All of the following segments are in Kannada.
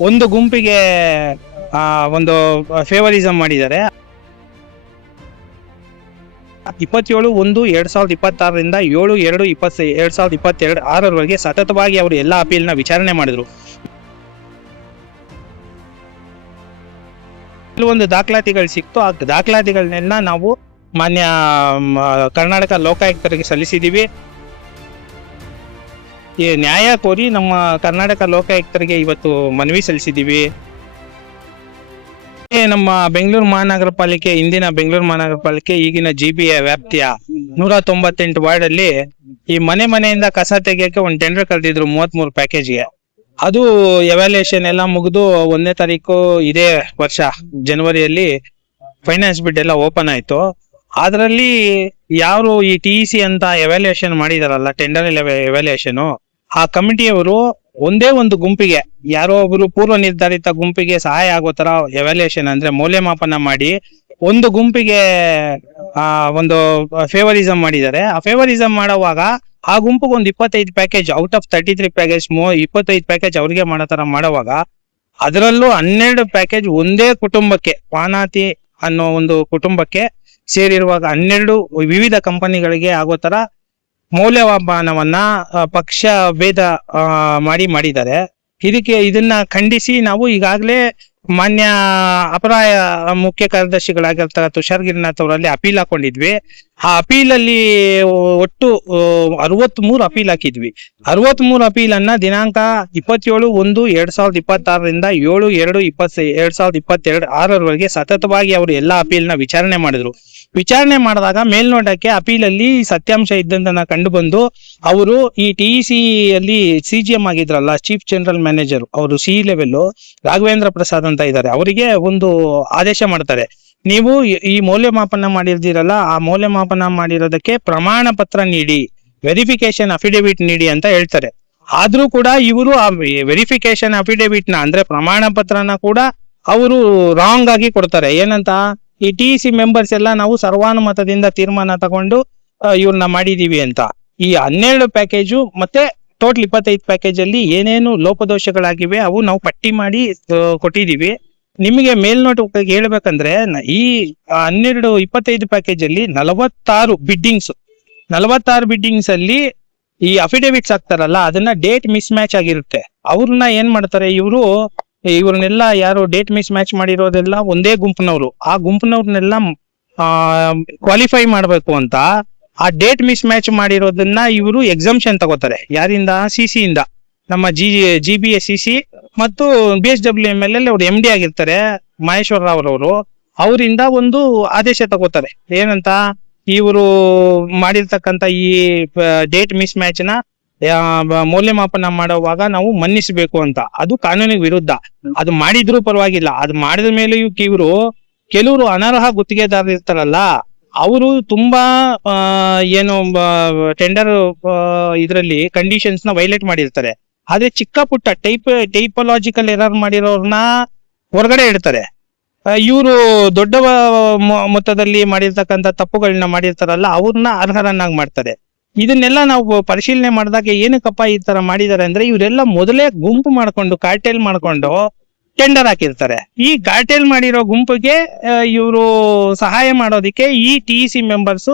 ಒಂದು ಗುಂಪಿಗೆ ಒಂದು ಫೇವರಿಸಂ ಮಾಡಿದ್ದಾರೆ. 27/1/2026ರಿಂದ 7/2/2022 ಸತತವಾಗಿ ಅವರು ಎಲ್ಲ ಅಪೀಲ್ನ ವಿಚಾರಣೆ ಮಾಡಿದ್ರು. ಕೆಲವೊಂದು ದಾಖಲಾತಿಗಳು ಸಿಕ್ತು. ಆ ದಾಖಲಾತಿಗಳನ್ನೆಲ್ಲ ನಾವು ಮಾನ್ಯ ಕರ್ನಾಟಕ ಲೋಕಾಯುಕ್ತರಿಗೆ ಸಲ್ಲಿಸಿದ್ದೀವಿ. ಈ ನ್ಯಾಯ ಕೋರಿ ನಮ್ಮ ಕರ್ನಾಟಕ ಲೋಕಾಯುಕ್ತರಿಗೆ ಇವತ್ತು ಮನವಿ ಸಲ್ಲಿಸಿದ್ದೀವಿ. ನಮ್ಮ ಬೆಂಗಳೂರು ಮಹಾನಗರ ಪಾಲಿಕೆ, ಇಂದಿನ ಬೆಂಗಳೂರು ಮಹಾನಗರ ಪಾಲಿಕೆ ಈಗಿನ ಜಿಬಿಯ ವ್ಯಾಪ್ತಿಯ 198 ವಾರ್ಡ್ ಅಲ್ಲಿ ಈ ಮನೆಯಿಂದ ಕಸ ತೆಗಿಯಕ್ಕೆ ಒಂದು ಟೆಂಡರ್ ಕರೆದಿದ್ರು 33 ಪ್ಯಾಕೇಜ್ಗೆ. ಅದು ಎವ್ಯಾಲ್ಯೂಯೇಷನ್ ಎಲ್ಲ ಮುಗಿದು 1ನೇ ತಾರೀಕು ಇದೇ ವರ್ಷ ಜನವರಿಯಲ್ಲಿ ಫೈನಾನ್ಸ್ ಬಿಡ್ ಎಲ್ಲ ಓಪನ್ ಆಯ್ತು. ಅದರಲ್ಲಿ ಯಾರು ಈ TEC ಅಂತ ಎವ್ಯಾಲ್ಯೂಯೇಷನ್ ಮಾಡಿದಾರಲ್ಲ, ಟೆಂಡರ್ ಎವ್ಯಾಲ್ಯೂಯೇಷನ್, ಆ ಕಮಿಟಿಯವರು ಒಂದೇ ಒಂದು ಗುಂಪಿಗೆ, ಯಾರೋ ಒಬ್ರು ಪೂರ್ವ ನಿರ್ಧಾರಿತ ಗುಂಪಿಗೆ ಸಹಾಯ ಆಗೋ ತರ ಎವ್ಯಾಲ್ಯೂಯೇಷನ್ ಅಂದ್ರೆ ಮೌಲ್ಯಮಾಪನ ಮಾಡಿ ಒಂದು ಗುಂಪಿಗೆ ಒಂದು ಫೇವರಿಸಂ ಮಾಡಿದ್ದಾರೆ. ಆ ಫೇವರಿಸಂ ಮಾಡುವಾಗ ಆ ಗುಂಪಿಗೆ ಒಂದು 25 package out of 33 package 25 package ಅವ್ರಿಗೆ ಮಾಡೋ ತರ ಮಾಡುವಾಗ ಅದರಲ್ಲೂ 12 ಪ್ಯಾಕೇಜ್ ಒಂದೇ ಕುಟುಂಬಕ್ಕೆ, ಪಾನಾತಿ ಅನ್ನೋ ಒಂದು ಕುಟುಂಬಕ್ಕೆ ಸೇರಿರುವಾಗ 12 ವಿವಿಧ ಕಂಪನಿಗಳಿಗೆ ಆಗೋ ತರ ಮೌಲ್ಯಮಾಪನವನ್ನ ಪಕ್ಷ ಭೇದ ಮಾಡಿದ್ದಾರೆ. ಇದನ್ನ ಖಂಡಿಸಿ ನಾವು ಈಗಾಗಲೇ ಮಾನ್ಯ ಅಪರಾಯ ಮುಖ್ಯ ಕಾರ್ಯದರ್ಶಿಗಳಾಗಿರ್ತಾರೆ ತುಷಾರ್ ಗಿರಿನಾಥ್ ಅವರಲ್ಲಿ ಅಪೀಲ್ ಹಾಕೊಂಡಿದ್ವಿ. ಆ ಅಪೀಲಲ್ಲಿ ಒಟ್ಟು 63 ಅಪೀಲ್ ಹಾಕಿದ್ವಿ. 63 ಅಪೀಲನ್ನ ದಿನಾಂಕ 27/1/2026ರಿಂದ 7/2/2022 ಸತತವಾಗಿ ಅವರು ಎಲ್ಲ ಅಪೀಲ್ನ ವಿಚಾರಣೆ ಮಾಡಿದ್ರು. ವಿಚಾರಣೆ ಮಾಡಿದಾಗ ಮೇಲ್ನೋಟಕ್ಕೆ ಅಪೀಲಲ್ಲಿ ಸತ್ಯಾಂಶ ಇದ್ದಂತ ಕಂಡು ಬಂದು ಅವರು ಈ TEC ಅಲ್ಲಿ CGM ಆಗಿದ್ರಲ್ಲ, ಚೀಫ್ ಜನರಲ್ ಮ್ಯಾನೇಜರ್, ಅವರು CE ಲೆವೆಲ್ ರಾಘವೇಂದ್ರ ಪ್ರಸಾದ್ ಅಂತ ಇದ್ದಾರೆ, ಅವರಿಗೆ ಒಂದು ಆದೇಶ ಮಾಡ್ತಾರೆ, ನೀವು ಈ ಮೌಲ್ಯಮಾಪನ ಮಾಡಿರ್ದಿರಲ್ಲ, ಆ ಮೌಲ್ಯಮಾಪನ ಮಾಡಿರೋದಕ್ಕೆ ಪ್ರಮಾಣ ಪತ್ರ ನೀಡಿ, ವೆರಿಫಿಕೇಶನ್ ಅಫಿಡೇವಿಟ್ ನೀಡಿ ಅಂತ ಹೇಳ್ತಾರೆ. ಆದ್ರೂ ಕೂಡ ಇವರು ಆ ವೆರಿಫಿಕೇಶನ್ ಅಫಿಡೇವಿಟ್ ನ ಅಂದ್ರೆ ಪ್ರಮಾಣ ಪತ್ರನ ಕೂಡ ಅವರು ರಾಂಗ್ ಆಗಿ ಕೊಡ್ತಾರೆ. ಏನಂತ, ಈ TEC ಮೆಂಬರ್ಸ್ ಎಲ್ಲ ನಾವು ಸರ್ವಾನುಮತದಿಂದ ತೀರ್ಮಾನ ತಗೊಂಡು ಇವ್ರನ್ನ ಮಾಡಿದೀವಿ ಅಂತ. ಈ 12 ಪ್ಯಾಕೇಜು ಮತ್ತೆ ಟೋಟಲ್ 25 ಪ್ಯಾಕೇಜ್ ಅಲ್ಲಿ ಏನೇನು ಲೋಪದೋಷಗಳಾಗಿವೆ ಅವು ನಾವು ಪಟ್ಟಿ ಮಾಡಿ ಕೊಟ್ಟಿದೀವಿ. ನಿಮಗೆ ಮೇಲ್ನೋಟಕ್ಕೆ ಹೇಳ್ಬೇಕಂದ್ರೆ ಈ 25 ಪ್ಯಾಕೇಜ್ ಅಲ್ಲಿ 46 ಬಿಡ್ಡಿಂಗ್ಸ್ ಅಲ್ಲಿ ಈ ಅಫಿಡೇವಿಟ್ಸ್ ಆಗ್ತಾರಲ್ಲ, ಅದನ್ನ ಡೇಟ್ ಮಿಸ್ ಮ್ಯಾಚ್ ಆಗಿರುತ್ತೆ. ಅವ್ರನ್ನ ಏನ್ ಮಾಡ್ತಾರೆ, ಇವ್ರನ್ನೆಲ್ಲ ಯಾರು ಡೇಟ್ ಮಿಸ್ ಮ್ಯಾಚ್ ಮಾಡಿರೋದೆಲ್ಲ ಒಂದೇ ಗುಂಪಿನವರು, ಆ ಗುಂಪಿನವ್ರನ್ನೆಲ್ಲ ಕ್ವಾಲಿಫೈ ಮಾಡ್ಬೇಕು ಅಂತ ಆ ಡೇಟ್ ಮಿಸ್ ಮ್ಯಾಚ್ ಮಾಡಿರೋದನ್ನ ಇವರು ಎಕ್ಸಂಪ್ಷನ್ ತಗೋತಾರೆ. ಯಾರಿಂದ? CC ಇಂದ. ನಮ್ಮ GBA CC ಮತ್ತು BSWML ಅವ್ರು MD ಆಗಿರ್ತಾರೆ ಮಹೇಶ್ವರ ರಾವ್ ಅವರು, ಅವರಿಂದ ಒಂದು ಆದೇಶ ತಗೋತಾರೆ. ಏನಂತ, ಇವರು ಮಾಡಿರ್ತಕ್ಕಂಥ ಈ ಡೇಟ್ ಮಿಸ್ ಮ್ಯಾಚ್ ನ ಮೌಲ್ಯಮಾಪನ ಮಾಡುವಾಗ ನಾವು ಮನ್ನಿಸಬೇಕು ಅಂತ. ಅದು ಕಾನೂನಿಗೆ ವಿರುದ್ಧ. ಅದು ಮಾಡಿದ್ರು ಪರವಾಗಿಲ್ಲ, ಅದು ಮಾಡಿದ ಮೇಲೆ ಇವರು ಕೆಲವರು ಅನರ್ಹ ಗುತ್ತಿಗೆದಾರರು ಇರ್ತಾರಲ್ಲ, ಅವರು ತುಂಬಾ ಏನು ಟೆಂಡರ್ ಇದರಲ್ಲಿ ಕಂಡೀಷನ್ಸ್ ನ ವೈಲೇಟ್ ಮಾಡಿರ್ತಾರೆ. ಆದ್ರೆ ಚಿಕ್ಕ ಪುಟ್ಟ ಟೈಪಲಾಜಿಕಲ್ ಎರರ್ ಮಾಡಿರೋರ್ನ ಹೊರಗಡೆ ಇಡ್ತಾರೆ. ಇವರು ದೊಡ್ಡ ಮೊತ್ತದಲ್ಲಿ ಮಾಡಿರ್ತಕ್ಕಂಥ ತಪ್ಪುಗಳನ್ನ ಮಾಡಿರ್ತಾರಲ್ಲ, ಅವ್ರನ್ನ ಅರ್ಹರನ್ನಾಗಿ ಮಾಡ್ತಾರೆ. ಇದನ್ನೆಲ್ಲ ನಾವು ಪರಿಶೀಲನೆ ಮಾಡಿದಾಗ ಏನಕ್ಕಪ್ಪ ಈ ತರ ಮಾಡಿದ್ದಾರೆ ಅಂದ್ರೆ, ಇವರೆಲ್ಲ ಮೊದಲೇ ಗುಂಪು ಮಾಡ್ಕೊಂಡು ಕಾರ್ಟೆಲ್ ಮಾಡ್ಕೊಂಡು ಟೆಂಡರ್ ಹಾಕಿರ್ತಾರೆ. ಈ ಕಾರ್ಟೆಲ್ ಮಾಡಿರೋ ಗುಂಪಿಗೆ ಇವರು ಸಹಾಯ ಮಾಡೋದಿಕ್ಕೆ ಈ TEC ಮೆಂಬರ್ಸ್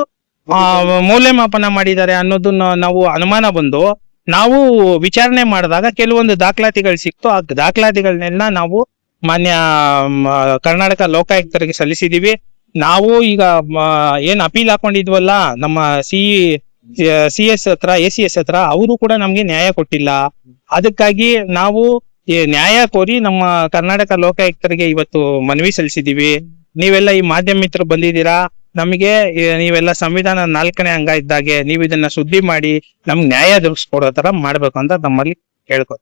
ಮೌಲ್ಯಮಾಪನ ಮಾಡಿದ್ದಾರೆ ಅನ್ನೋದನ್ನ ನಾವು ಅನುಮಾನ ಬಂದು ನಾವು ವಿಚಾರಣೆ ಮಾಡಿದಾಗ ಕೆಲವೊಂದು ದಾಖಲಾತಿಗಳು ಸಿಕ್ತು. ಆ ದಾಖಲಾತಿಗಳನ್ನೆಲ್ಲ ನಾವು ಮಾನ್ಯ ಕರ್ನಾಟಕ ಲೋಕಾಯುಕ್ತರಿಗೆ ಸಲ್ಲಿಸಿದೀವಿ. ನಾವು ಈಗ ಏನ್ ಅಪೀಲ್ ಹಾಕೊಂಡಿದ್ವಲ್ಲ ನಮ್ಮ CS ಹತ್ರ, ACS ಹತ್ರ, ಅವರು ಕೂಡ ನಮ್ಗೆ ನ್ಯಾಯ ಕೊಟ್ಟಿಲ್ಲ. ಅದಕ್ಕಾಗಿ ನಾವು ನ್ಯಾಯ ಕೋರಿ ನಮ್ಮ ಕರ್ನಾಟಕ ಲೋಕಾಯುಕ್ತರಿಗೆ ಇವತ್ತು ಮನವಿ ಸಲ್ಲಿಸಿದೀವಿ. ನೀವೆಲ್ಲ ಈ ಮಾಧ್ಯಮ ಮಿತ್ರರು ಬಂದಿದ್ದೀರಾ, ನಮಗೆ ನೀವೆಲ್ಲ ಸಂವಿಧಾನ 4ನೇ ಅಂಗ ಇದ್ದಾಗೆ ನೀವು ಇದನ್ನ ಸುದ್ದಿ ಮಾಡಿ ನಮ್ಗೆ ನ್ಯಾಯ ದೊರಕಿಸ್ಕೊಡೋ ತರ ಮಾಡ್ಬೇಕು ಅಂತ ನಮ್ಮಲ್ಲಿ ಕೇಳ್ಕೊ.